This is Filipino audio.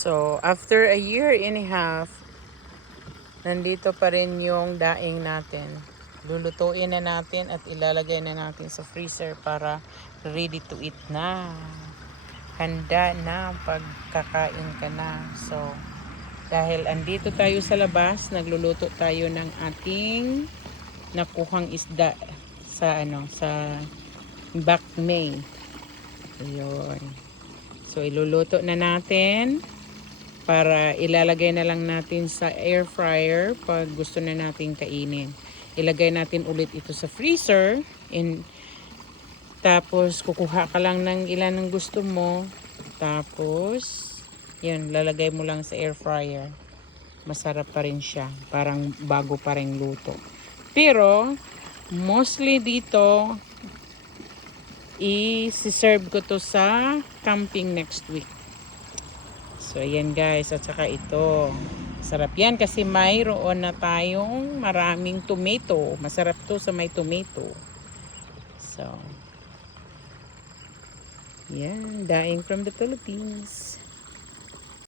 So, after a year and a half, nandito pa rin yung daing natin. Lulutuin na natin at ilalagay na natin sa freezer para ready to eat na. Handa na pagkakain ka na. So, dahil andito tayo sa labas, nagluluto tayo ng ating nakuhang isda sa sa Back May. Ayun. So, iluluto na natin para ilalagay na lang natin sa air fryer pag gusto na natin kainin. Ilagay natin ulit ito sa freezer tapos kukuha ka lang ng ilan ng gusto mo. Tapos yun, lalagay mo lang sa air fryer. Masarap pa rin siya. Parang bago pa rin luto. Pero mostly dito i-serve ko to sa camping next week. So, ayan guys. At saka ito. Sarap yan kasi mayroon na tayong maraming tomato. Masarap to sa may tomato. So, yan. Daing from the Philippines.